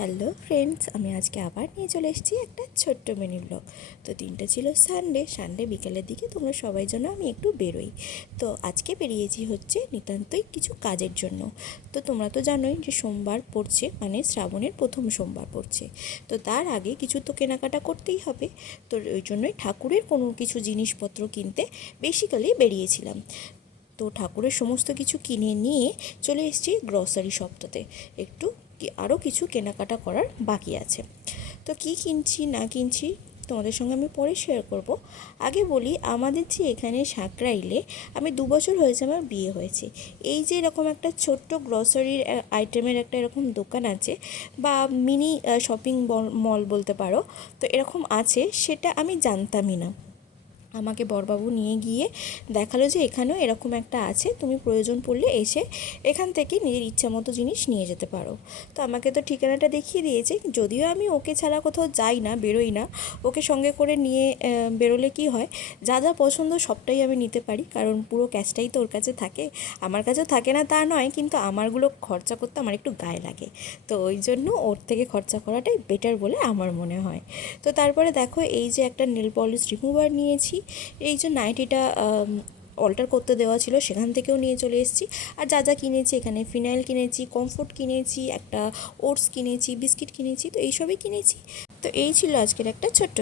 Hello friends, আমি আজকে আবার নিয়ে চলে এসেছি একটা ছোট্ট মিনি ব্লগ। তো দিনটা ছিল সানডে বিকেলের দিকে তোমরা সবাই জন্য আমি একটু বেরোই। তো আজকে বেরিয়েছি হচ্ছে নিতান্তই কিছু কাজের জন্য। তো তোমরা তো জানোই যে সোমবার পড়ছে, মানে শ্রাবণের প্রথম সোমবার পড়ছে। তো তার আগে কিছু তো কেনাকাটা করতেই হবে। তো ওই জন্যই ঠাকুরের কোনো কিছু জিনিসপত্র কিনতে বেসিক্যালি বেরিয়েছিলাম। তো ঠাকুরের সমস্ত কিছু কিনে নিয়ে চলে এসেছি গ্রসারি শপটাতে। একটু আরও কিছু কেনাকাটা করার বাকি আছে। তো কি কিনছি না কিনছি তোমাদের সঙ্গে আমি পরে শেয়ার করব। আগে বলি, আমাদের যে এখানে সাঁকরাইলে আমি 2 বছর হয়েছে আমার বিয়ে হয়েছে। এই যে এরকম একটা ছোট্ট গ্রসারির আইটেমের একটা এরকম দোকান আছে, বা মিনি শপিং মল বলতে পারো। তো এরকম আছে, সেটা আমি জানতামই না। আমাকে বড়বাবু নিয়ে গিয়ে দেখালো যে এখানেও এরকম একটা আছে, তুমি প্রয়োজন পড়লে এসে এখান থেকে নিজের ইচ্ছা মতো জিনিস নিয়ে যেতে পারো। তো আমাকে তো ঠিকানাটা দেখিয়ে দিয়েছে, যদিও আমি ওকে ছাড়া কোথাও যাই না, বেরোই না। ওকে সঙ্গে করে নিয়ে বেরোলে কি হয়, যা যা পছন্দ সবটাই আমি নিতে পারি, কারণ পুরো ক্যাশটাই তো ওর কাছে থাকে। আমার কাছেও থাকে না তা নয়, কিন্তু আমারগুলো খরচা করতে আমার একটু গায়ে লাগে। তো ওই জন্য ওর থেকে খরচা করাটাই বেটার বলে আমার মনে হয়। তো তারপরে দেখো, এই যে একটা নেল পলিশ রিমুভার নিয়েছি, এই যে নাইটিটা অল্টার করতে দেওয়া ছিল সেখান থেকেও নিয়ে চলে এসেছি। আর যা যা কিনেছি, এখানে ফিনাইল কিনেছি, কমফোর্ট কিনেছি, একটা ওটস কিনেছি, বিস্কিট কিনেছি, তো এইসবই কিনেছি। তো এই ছিল আজকের একটা ছোট্ট